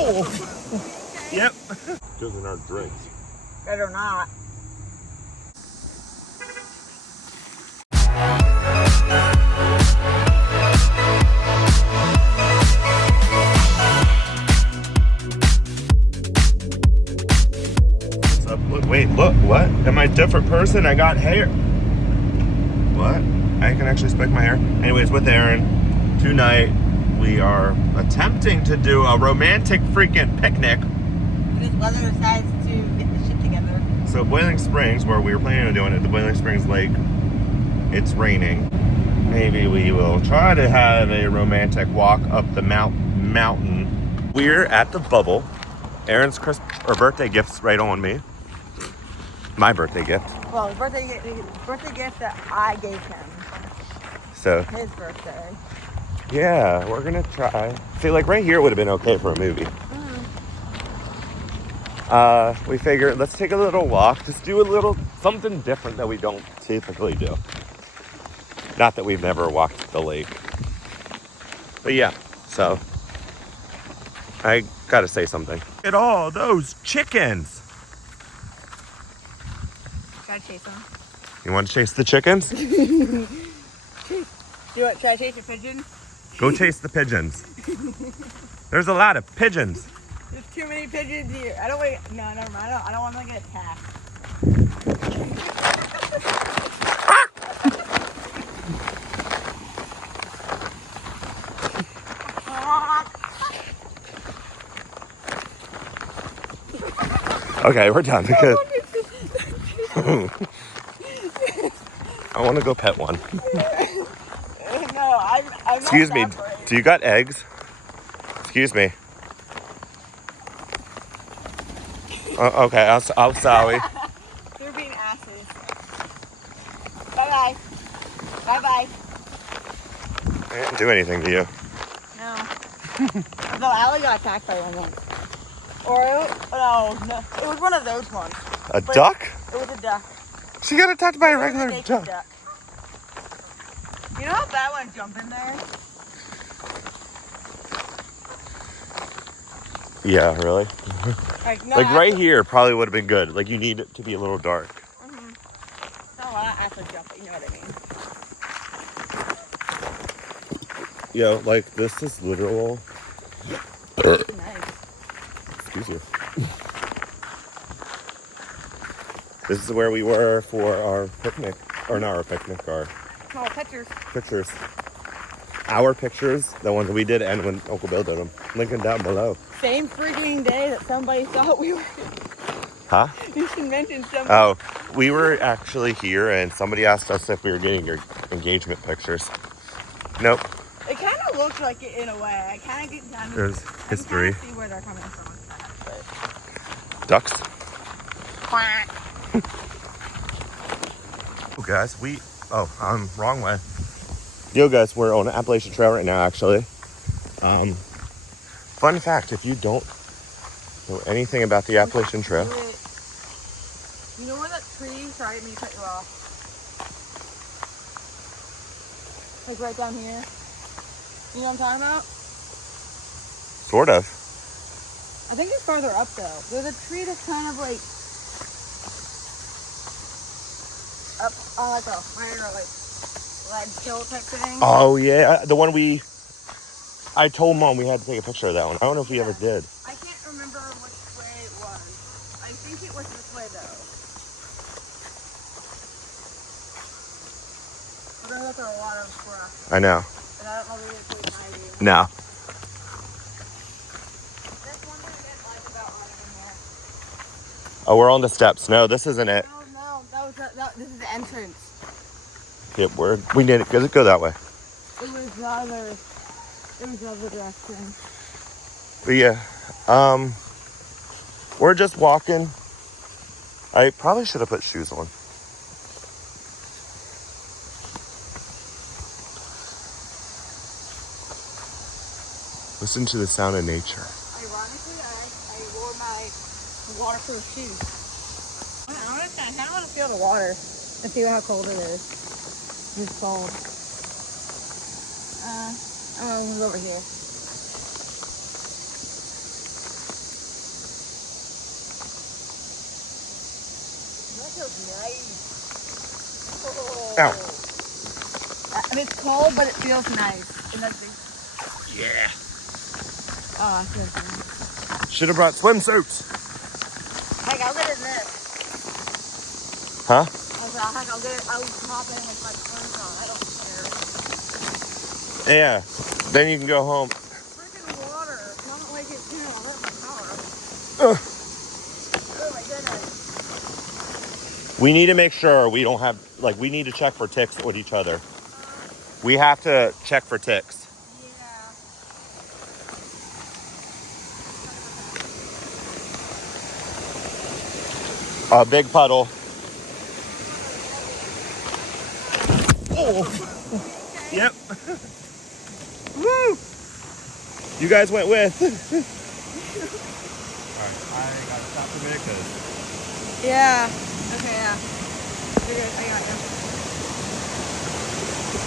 Oh. Yep. Goes in our drinks. Better not. What's up? Look, wait, look, what? Am I a different person? I got hair. What? I can actually spec my hair. Anyways, with Erin, tonight we are attempting to do a romantic freaking picnic. Because weather decides to get the shit together. So Boiling Springs, where we were planning on doing it, the Boiling Springs Lake, it's raining. Maybe we will try to have a romantic walk up the mountain. We're at the Bubble. Erin's birthday gift's right on me. My birthday gift. Well, the birthday gift that I gave him. So His birthday. yeah, we're gonna try. See, like right here would have been okay for a movie. We figured let's take a little walk, just do a little something different that we don't typically do. Not that we've never walked the lake, but yeah. So I gotta say something. Look at all those chickens. Gotta chase them. You want to chase the chickens? You want? Should I chase a pigeon? Go chase the pigeons. There's a lot of pigeons. There's too many pigeons here. I don't wait. No, never mind. I don't want them to get attacked. Okay, we're done because I want to go pet one. No, I'm Excuse not me. that brave. Do you got eggs? Excuse me. Okay, I'm sorry. You're being asses. Bye-bye. Bye-bye. I didn't do anything to you. No. No, Allie got attacked by one once. Or, no. It was one of those ones. A duck? It was a duck. She got attacked by a It was regular naked duck. You know how bad when I jump in there? Yeah, really? No, Like right here probably would have been good. Like you need it to be a little dark. Mm-hmm. No, I actually jump, you know what I mean. Yo, like this is literal. Nice. Excuse you. This is where we were for our picnic. Or not our picnic, our Oh, pictures. pictures. Our pictures, the ones we did and when Uncle Bill did them. Linking down below. Same freaking day that somebody thought we were. Huh? You should mention somebody. Oh, we were actually here and somebody asked us if we were getting your engagement pictures. Nope. It kind of looks like it in a way. I kind of get down. There's history. I can see where they're coming from. But... Ducks. Quack. Oh, guys, wrong way. Yo, guys, we're on Appalachian Trail right now, actually. Fun fact, if you don't know anything about the Appalachian Trail. You know where that tree, sorry, I didn't mean to cut you off. Like right down here. You know what I'm talking about? Sort of. I think it's farther up though. There's a tree that's kind of like up on like a higher like ledge hill type thing. Oh, yeah. The one I told Mom we had to take a picture of that one. I don't know if we ever did. I can't remember which way it was. I think it was this way though. I know that's a lot of brush. I know. And I don't know if it's really mighty. No. That's one thing I didn't like about running in here. Oh, we're on the steps. No, this isn't it. No, this is the entrance. Yeah, we need it. Go that way. It was the other direction. But yeah, we're just walking. I probably should have put shoes on. Listen to the sound of nature. Ironically, I wore my waterproof shoes. I kind of want to feel the water and see how cold it is. It's cold. I'm gonna move over here. feels nice. Oh. Ow. I mean, it's cold, but it feels nice. And that's the... Yeah. Oh, I feel good. Should have brought swimsuits. Heck, I'll get in this. Huh? I was like, heck, I'll get it. I'll hop in with my clothes on. I don't care. Yeah. Then you can go home. Freaking water. Not like it's, you know, I'll hurt my car. Oh my goodness. We need to make sure we don't have, like, we need to check for ticks with each other. We have to check for ticks. Yeah. A big puddle. Oh. Okay. Yep. Woo. You guys went with. Alright, I gotta stop for a minute because. Yeah. Okay, yeah. You're good. I got you.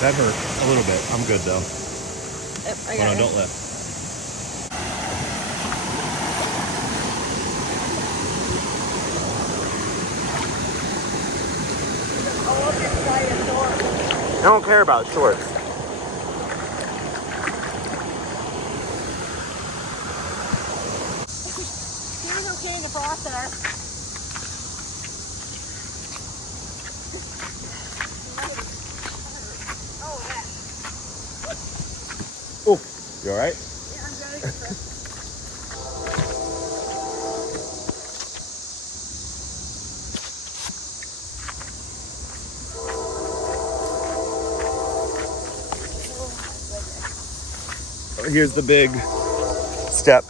That hurt a little bit. I'm good though. Yep, I got Hold on, you. don't lift. I'll look inside the door. I don't care about shorts. He was okay in the process. Oh, that. Oh, you alright? Yeah, I'm good. Here's the big step.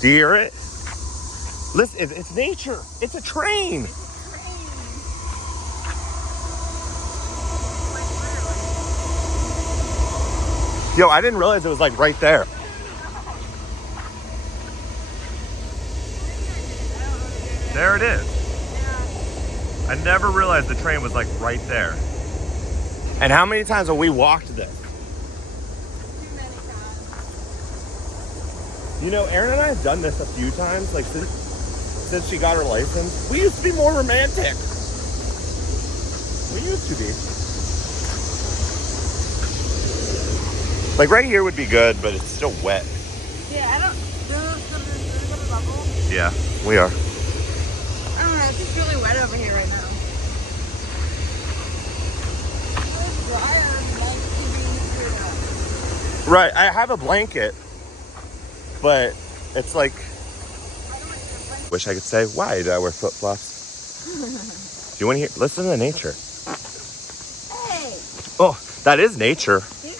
Do you hear it? Listen, it's nature. It's a train. Yo, I didn't realize it was like right there. There it is. I never realized the train was like right there. And how many times have we walked this? Too many times. You know, Erin and I have done this a few times, like since she got her license. We used to be more romantic. We used to be. Like right here would be good, but it's still wet. Yeah, I don't. There's a bubble. Yeah, we are. I don't know. It's just really wet over here right now. It's drier than here. Right, I have a blanket, but it's like, wish I could say, why did I wear flip-flops? Do you want to hear? Listen to the nature. Hey! Oh, that is nature. You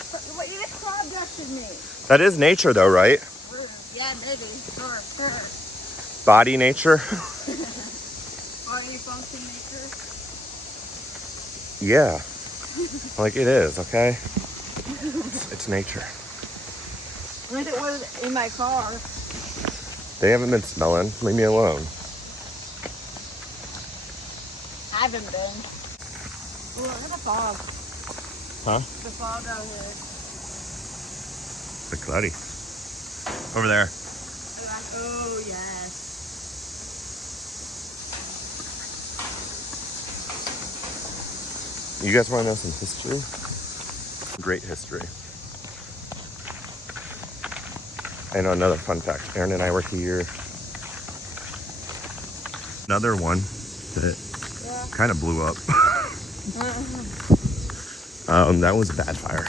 just crop dusted me. That is nature though, right? Yeah, maybe. Sure. Body nature. Body function nature. Yeah. Like it is, okay? It's nature. I wish it was in my car. They haven't been smelling. Leave me alone. Haven't been. Oh, look at the fog. Huh? The fog out here. The cloudy. Over there. Oh, yes. You guys want to know some history? Great history. And another fun fact. Erin and I were here. Another one that kind of blew up. That was a bad fire.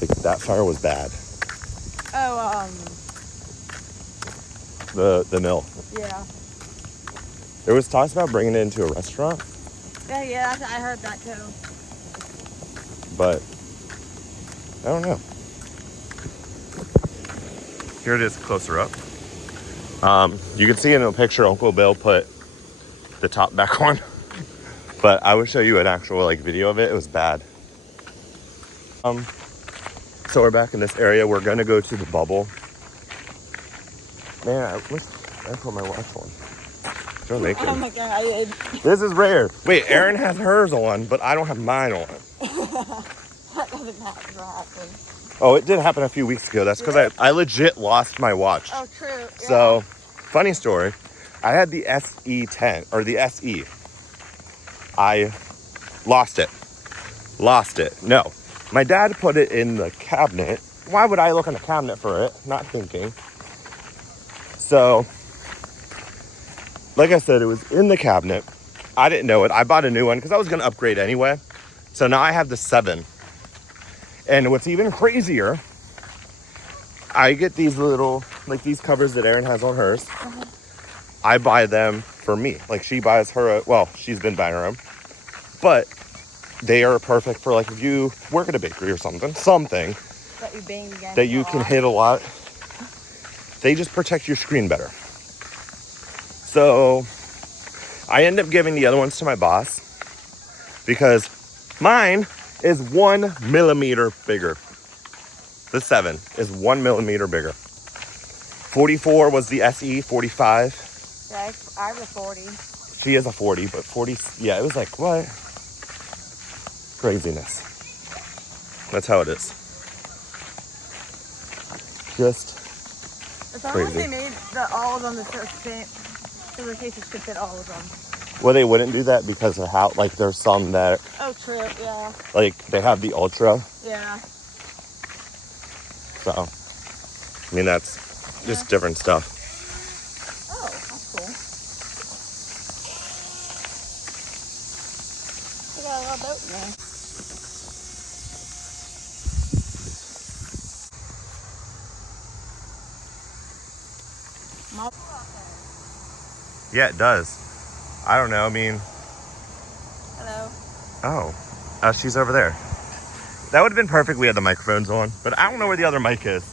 Like, that fire was bad. Oh, The mill. yeah. There was talks about bringing it into a restaurant, Yeah, I heard that too. but I don't know. Here it is closer up. You can see in the picture Uncle Bill put the top back on, but I would show you an actual like video of it. It was bad. So we're back in this area. We're gonna go to the bubble. Man, I wish I put my watch on. So naked. Oh my god, I did. This is rare. Wait, Erin has hers on, but I don't have mine on. That doesn't happen. Oh, it did happen a few weeks ago. That's because I legit lost my watch. Oh, true. Yeah. So, funny story. I had the SE10 or the SE. I lost it. No. My dad put it in the cabinet. Why would I look in the cabinet for it? Not thinking. So, like I said, it was in the cabinet. I didn't know it. I bought a new one because I was going to upgrade anyway. So now I have the 7. And what's even crazier, I get these little, like these covers that Erin has on hers. I buy them for me. Like she buys her, well, she's been buying her own. But they are perfect for like if you work at a bakery or something That you bang against that you can hit a lot. They just protect your screen better. So I end up giving the other ones to my boss because mine is 1 millimeter bigger. The 7 is 1 millimeter bigger. 44 was the SE, 45. Yeah, I have a 40. She is a 40, but 40, yeah, it was like, what? Craziness. That's how it is. Just It's almost crazy. they made all of them the same, so the cases could fit all of them. Well, they wouldn't do that because of how, like, there's some that, Oh, true, yeah. like, they have the Ultra. Yeah. So, I mean, that's just different stuff. Oh, that's cool. We got a little boat in there. Yeah, it does. I don't know. I mean, Hello. oh, she's over there. That would have been perfect. We had the microphones on, but I don't know where the other mic is.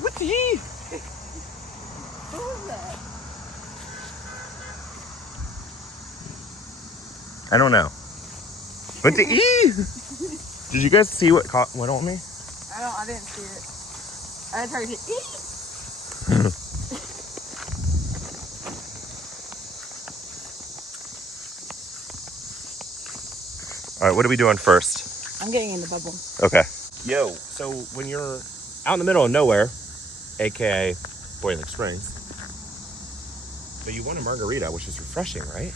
What the? Who was that? I don't know. What the E? Did you guys see what went on me? I didn't see it. I tried to eat. All right, what are we doing first? I'm getting in the bubble. Okay. Yo, so when you're out in the middle of nowhere, aka Boiling Springs, but you want a margarita, which is refreshing, right?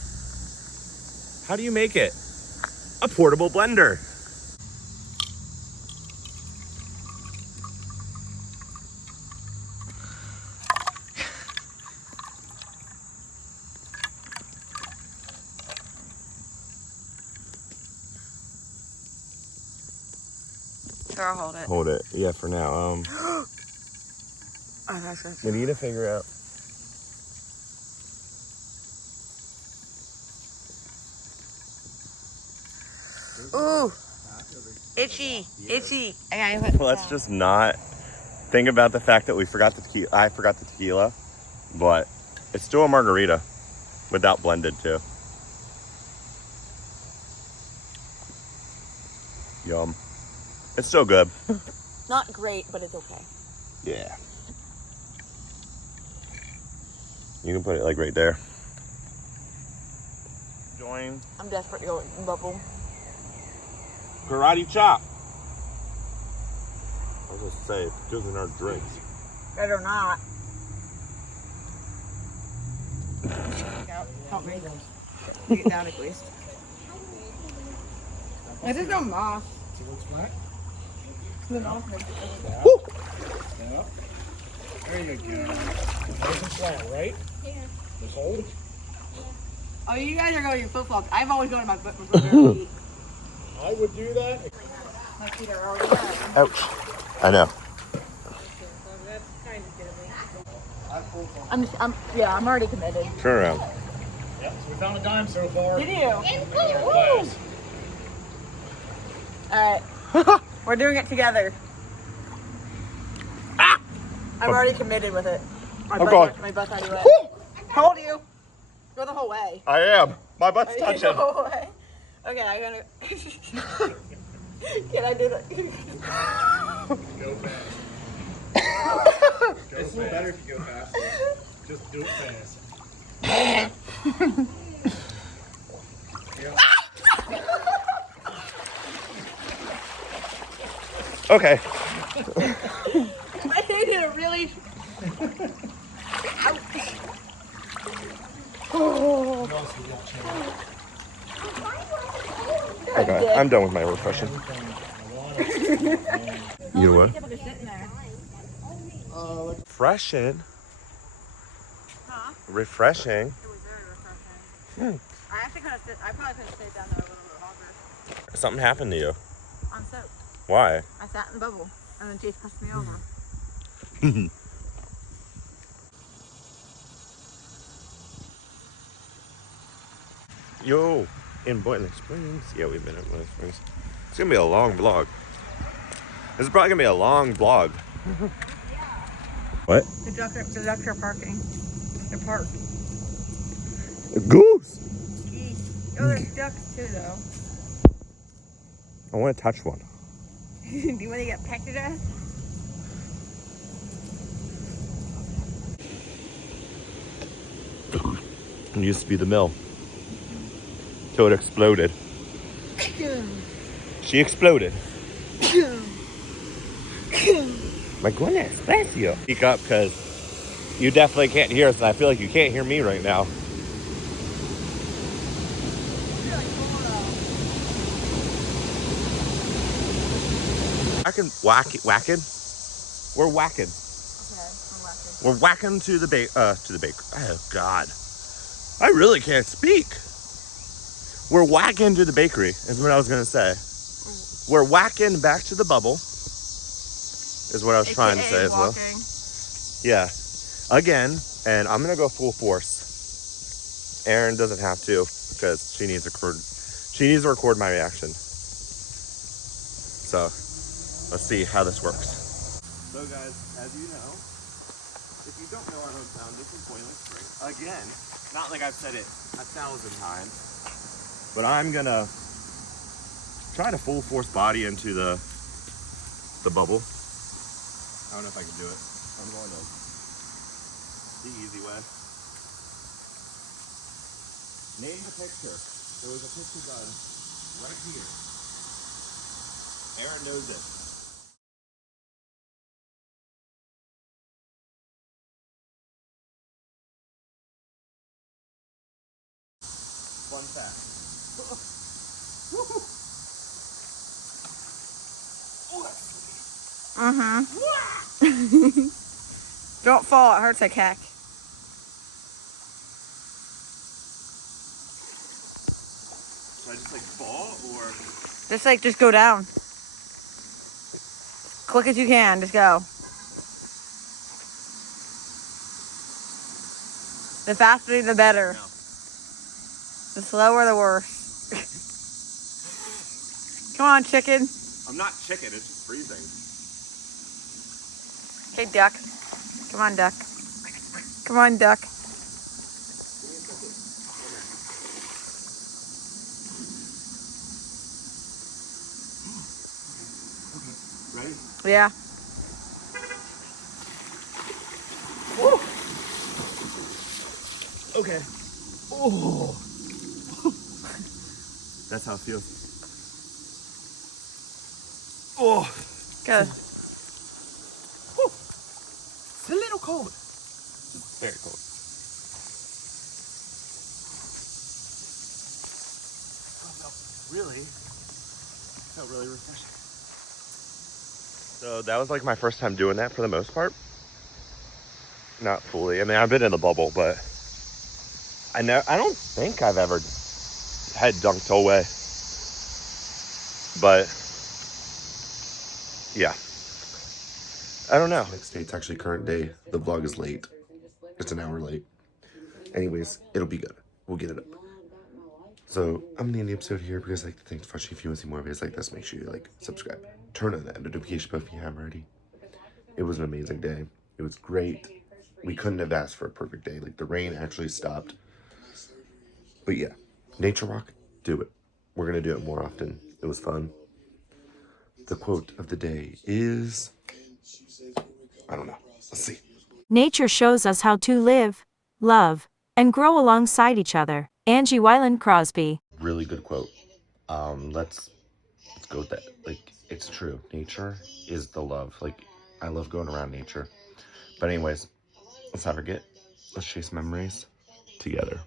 How do you make it? A portable blender. Sure, I'll hold it. Hold it. Yeah, for now. Oh, that's good. We need to figure out. Ooh. Itchy. Itchy. I gotta put Let's just not think about the fact that we forgot the tequila. I forgot the tequila, but it's still a margarita without blended too. Yum. It's still good. Not great, but it's okay. Yeah. You can put it like right there. Join. I'm desperate to go in bubble. Karate chop. I was just say, good in our drinks. Better not. Help me. Take it down at least. This is no moss. See what's flat? The moss makes it Yeah. Woo! Yeah. There you go. Nice and flat, right? Yeah. Just hold it. Oh, you guys are going in flip-flops. I've always gone in my bare feet. I would do that. My feet are already done. Ouch. I know. I'm already committed. Turn around. Yeah, so we found a dime so far. Did you? Woo! Alright. We're doing it together. I'm already committed with it. My butt's already wet. Hold you. Go the whole way. I am. My butt's Are you touching. the whole way? Okay, I'm gonna. Can I do that? Go fast. It's better if you go fast. Just do it fast. Okay. I hated it really. What else we got, Chandler? Okay, I'm done with my refreshing. You know what? Refreshing. Huh? Refreshing. It was very refreshing. I actually I probably could have stayed down there a little bit longer. Something happened to you. I'm soaked. Why? I sat in the bubble and then Chase pushed me over. Yo, in Boiling Springs. Yeah, we've been at Boiling Springs. It's gonna be a long vlog. This is probably gonna be a long vlog. What? The ducks are parking. They're parked. A goose. Geese. Oh, there's ducks too, though. I want to touch one. Do you want to get pecked to death? It used to be the mill. Till it exploded. She exploded. My goodness, bless you. Speak up, because you definitely can't hear us, and I feel like you can't hear me right now. Whacking. We're whacking. Okay, We're whacking to the baker. Oh God, I really can't speak. We're whacking to the bakery is what I was gonna say. We're whacking back to the bubble is what I was trying to say as well. Yeah, again, and I'm gonna go full force. Erin doesn't have to because she needs to record my reaction. So let's see how this works. So guys, as you know, if you don't know our hometown, this is Boiling Springs. Again, not like I've said it 1,000 times, but I'm gonna try to full force body into the bubble. I don't know if I can do it. I'm going to the easy way. Name the picture. There was a picture done right here. Erin knows it. Fun fact. Don't fall, it hurts like heck. Should I just like fall or? Just go down. Quick as you can, just go. The faster, the better. No. The slower, the worse. Come on, chicken. I'm not chicken, it's just freezing. Okay, duck. Come on, duck. Come on, duck. Ready? Yeah. Woo. Okay. Oh. That's how it feels. Oh. Good. It's a little cold. It's very cold. Felt really refreshing. So that was like my first time doing that for the most part. Not fully. I mean, I've been in the bubble, but I don't think I've ever had dunked away. But yeah, I don't know. Next day, it's actually current day. The vlog is late. It's an hour late. Anyways, it'll be good. We'll get it up. So I'm gonna end the episode here because I like to thank for watching. If you want to see more videos like this, make sure you like, subscribe, turn on that notification bell if you haven't already. It was an amazing day. It was great. We couldn't have asked for a perfect day. Like the rain actually stopped. But yeah, nature walk, do it. We're gonna do it more often. It was fun. The quote of the day is, I don't know. Let's see. Nature shows us how to live, love, and grow alongside each other. Angie Wyland Crosby. Really good quote. Let's go with that. Like it's true. Nature is the love. Like, I love going around nature. But anyways, let's not forget. Let's chase memories together.